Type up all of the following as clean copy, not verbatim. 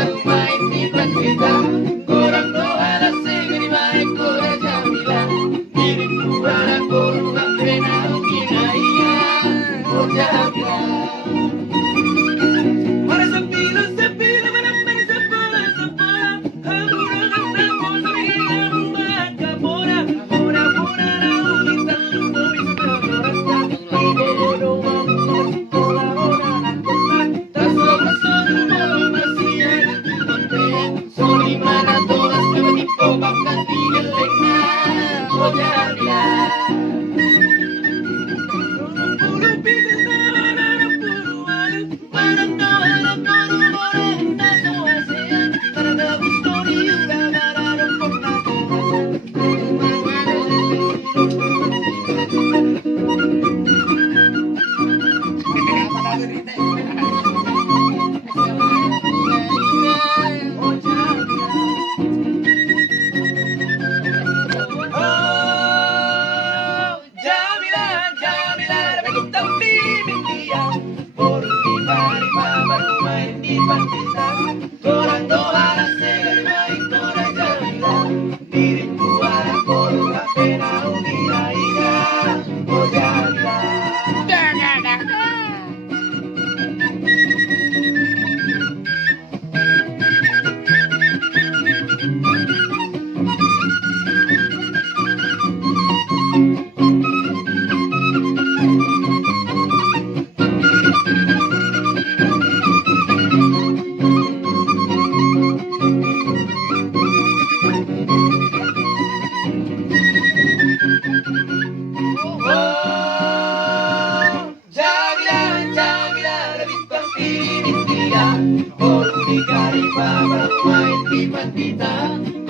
baru main tipan kita. Korang doa lah segeri baik kora Jamila. Diriku ada korang kena ukina iya. Oh Jamila. Korang doa lah segeri baik kora Jamila. Diriku ada korang kena ukina iya. Oh Jamila.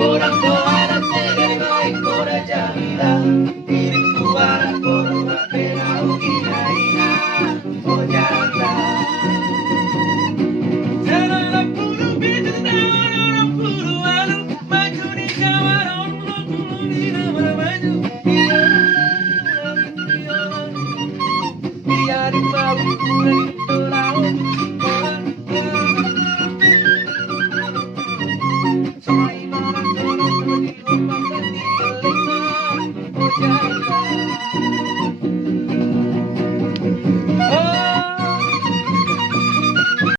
Korang doa lah segeri baik kora Jamila. Diriku ada korang kena ukina iya. Oh Jamila. Yeah.